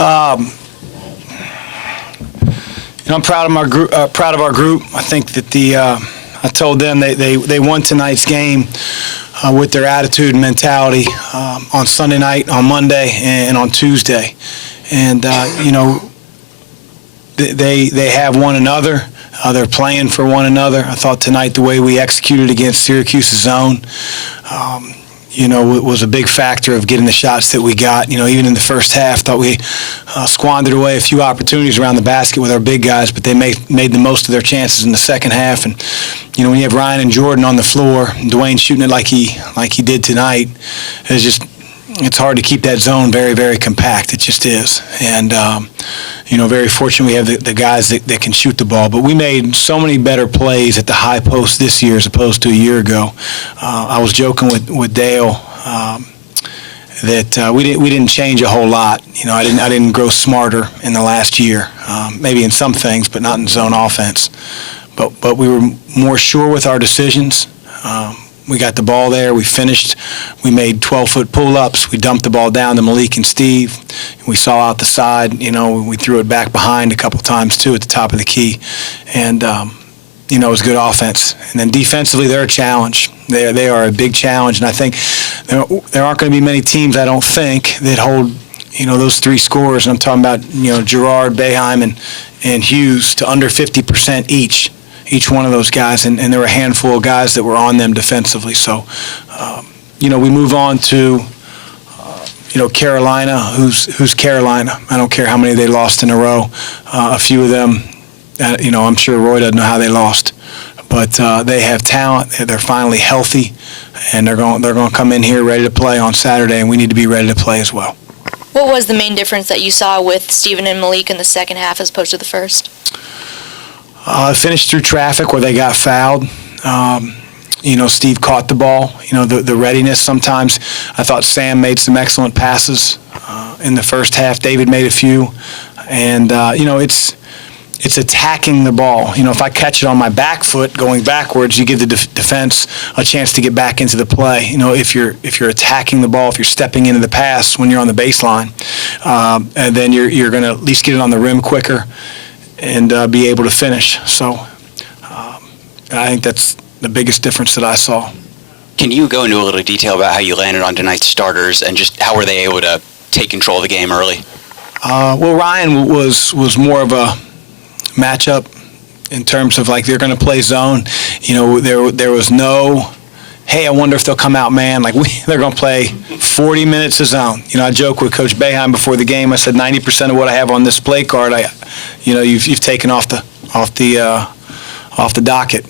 I'm proud of our group. I think that I told them they won tonight's game with their attitude and mentality on Sunday night, on Monday, and on Tuesday. And they have one another. They're playing for one another. I thought tonight the way we executed against Syracuse's zone, was a big factor of getting the shots that we got. Even in the first half, thought we squandered away a few opportunities around the basket with our big guys, but they made the most of their chances in the second half. And when you have Ryan and Jordan on the floor, and Dwayne shooting it like he did tonight, it's hard to keep that zone very, very compact. It just is. And very fortunate we have the guys that can shoot the ball. But we made so many better plays at the high post this year as opposed to a year ago. I was joking with Dale that we didn't change a whole lot. I didn't grow smarter in the last year. Maybe in some things, but not in zone offense. But we were more sure with our decisions. We got the ball there. We finished. We made 12-foot pull-ups. We dumped the ball down to Malik and Steve. We saw out the side. We threw it back behind a couple times, too, at the top of the key. And, it was good offense. And then defensively, they're a challenge. They are a big challenge. And I think there aren't going to be many teams, I don't think, that hold, those three scorers. And I'm talking about, Gerard, Boeheim, and Hughes to under 50% each one of those guys, and there were a handful of guys that were on them defensively. So, we move on to, Carolina, who's Carolina. I don't care how many they lost in a row. A few of them, I'm sure Roy doesn't know how they lost, but they have talent. They're finally healthy, and they're going to come in here ready to play on Saturday, and we need to be ready to play as well. What was the main difference that you saw with Steven and Malik in the second half as opposed to the first? Finished through traffic where they got fouled. Steve caught the ball. The readiness sometimes. I thought Sam made some excellent passes in the first half. David made a few. And, it's attacking the ball. If I catch it on my back foot going backwards, you give the defense a chance to get back into the play. If you're attacking the ball, if you're stepping into the pass when you're on the baseline, and then you're going to at least get it on the rim quicker and be able to finish. So I think that's the biggest difference that I saw. Can you go into a little detail about how you landed on tonight's starters and just how were they able to take control of the game early? Well, Ryan was more of a matchup in terms of they're going to play zone. There was no, hey, I wonder if they'll come out man. They're going to play 40 minutes of zone. I joke with Coach Boeheim before the game. I said 90% of what I have on this play card, you've taken off the docket.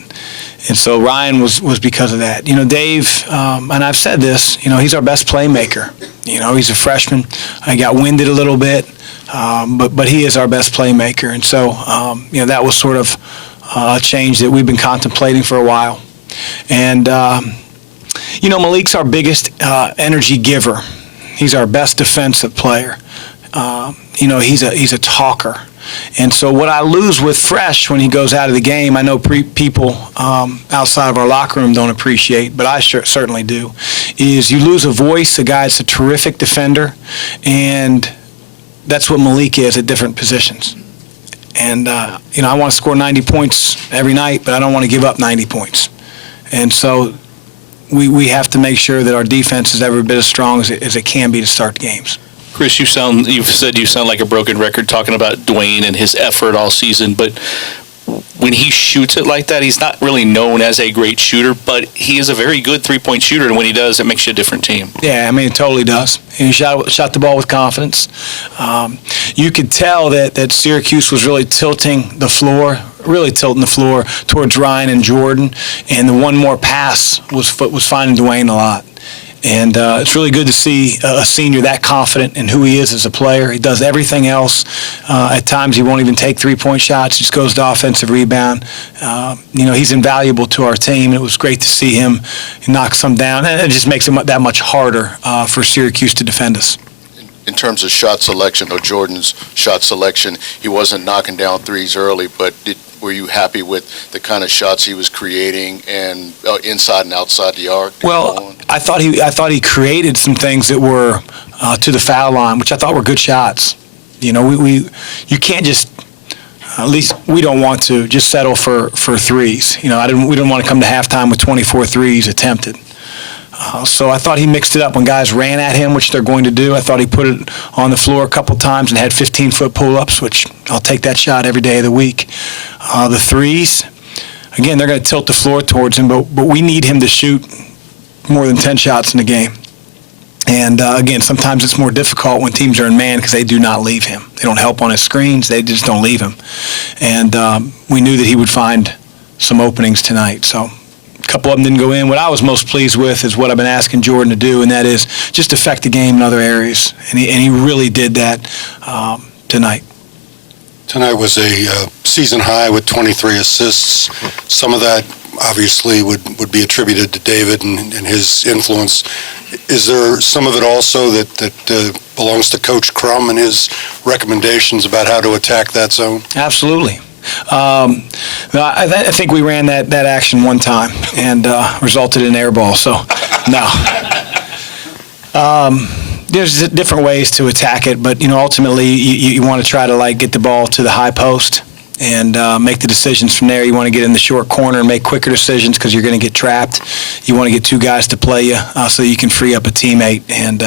And so Ryan was because of that. Dave, and I've said this, he's our best playmaker. He's a freshman. I got winded a little bit, but he is our best playmaker. And so, that was sort of a change that we've been contemplating for a while. And, Malik's our biggest energy giver. He's our best defensive player. He's a talker. And so what I lose with Fresh when he goes out of the game, I know people outside of our locker room don't appreciate, but I certainly do, is you lose a voice, a guy that's a terrific defender, and that's what Malik is at different positions. And, I want to score 90 points every night, but I don't want to give up 90 points. And so we have to make sure that our defense is every bit as strong as it can be to start games. Chris, you've said you sound like a broken record talking about Dwayne and his effort all season, but when he shoots it like that, he's not really known as a great shooter, but he is a very good three-point shooter, and when he does, it makes you a different team. Yeah, it totally does. And he shot the ball with confidence. You could tell that Syracuse was really tilting the floor towards Ryan and Jordan, and the one more pass was finding Dwayne a lot. And it's really good to see a senior that confident in who he is as a player. He does everything else. At times he won't even take three-point shots. He just goes to offensive rebound. He's invaluable to our team. It was great to see him knock some down. And it just makes it that much harder for Syracuse to defend us. In terms of shot selection, or Jordan's shot selection, he wasn't knocking down threes early, but were you happy with the kind of shots he was creating and inside and outside the arc? Well, I thought he created some things that were to the foul line, which I thought were good shots. You can't just, at least we don't want to just settle for threes. We didn't want to come to halftime with 24 threes attempted. So I thought he mixed it up when guys ran at him, which they're going to do. I thought he put it on the floor a couple times and had 15-foot pull-ups, which I'll take that shot every day of the week. The threes, again, they're going to tilt the floor towards him, but we need him to shoot more than 10 shots in the game. And, again, sometimes it's more difficult when teams are in man because they do not leave him. They don't help on his screens. They just don't leave him. And we knew that he would find some openings tonight. So a couple of them didn't go in. What I was most pleased with is what I've been asking Jordan to do, and that is just affect the game in other areas. And he really did that tonight. Tonight was a season high with 23 assists. Some of that obviously would be attributed to David and his influence. Is there some of it also that belongs to Coach Crum and his recommendations about how to attack that zone? Absolutely. I think we ran that action one time and resulted in air ball. So, no. There's different ways to attack it, but ultimately you want to try to get the ball to the high post and make the decisions from there. You want to get in the short corner and make quicker decisions because you're going to get trapped. You want to get two guys to play you so you can free up a teammate. And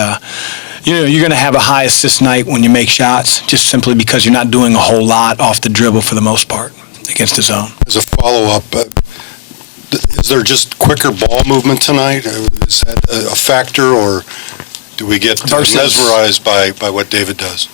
you're going to have a high assist night when you make shots, just simply because you're not doing a whole lot off the dribble for the most part against the zone. As a follow-up, is there just quicker ball movement tonight? Is that a factor, or do we get mesmerized by what David does?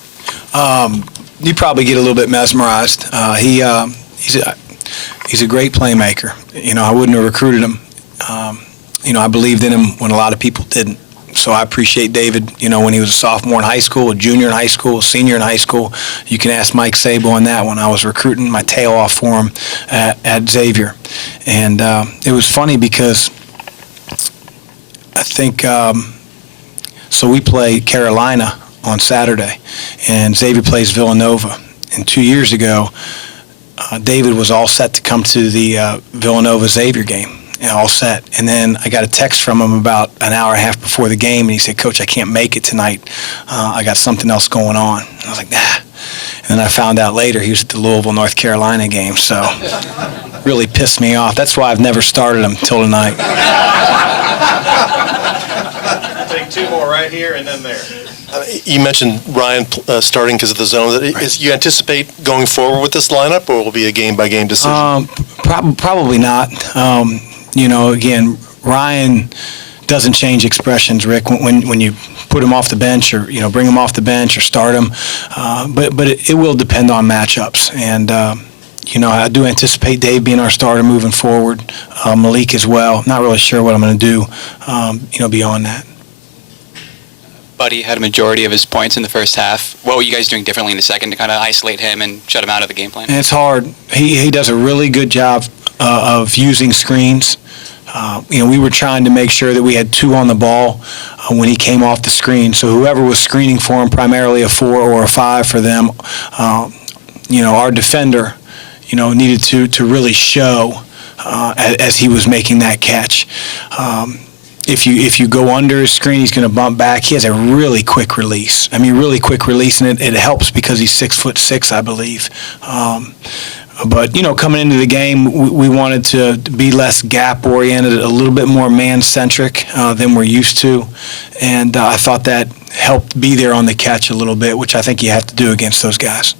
You probably get a little bit mesmerized. He's a great playmaker. I wouldn't have recruited him. I believed in him when a lot of people didn't. So I appreciate David, when he was a sophomore in high school, a junior in high school, a senior in high school. You can ask Mike Sabo on that one. I was recruiting my tail off for him at Xavier. And it was funny because I think, so we play Carolina on Saturday, and Xavier plays Villanova. And 2 years ago, David was all set to come to the Villanova-Xavier game. All set. And then I got a text from him about an hour and a half before the game, and he said, "Coach, I can't make it tonight. I got something else going on." And I was like, "Nah." And then I found out later he was at the Louisville, North Carolina game, so really pissed me off. That's why I've never started him till tonight. Take two more right here and then there. You mentioned Ryan starting because of the zone. You anticipate going forward with this lineup, or will it be a game-by-game decision? Probably not. Again, Ryan doesn't change expressions, Rick, when you put him off the bench or, bring him off the bench or start him. But it will depend on matchups. And, I do anticipate Dave being our starter moving forward, Malik as well. Not really sure what I'm going to do, beyond that. Buddy had a majority of his points in the first half. What were you guys doing differently in the second to kind of isolate him and shut him out of the game plan? And it's hard. He does a really good job of using screens. We were trying to make sure that we had two on the ball when he came off the screen. So whoever was screening for him, primarily a 4 or a 5 for them, our defender, needed to really show as he was making that catch. If you go under his screen, he's going to bump back. He has a really quick release. And it helps because he's 6'6", I believe. But coming into the game, we wanted to be less gap-oriented, a little bit more man-centric than we're used to. And I thought that helped be there on the catch a little bit, which I think you have to do against those guys.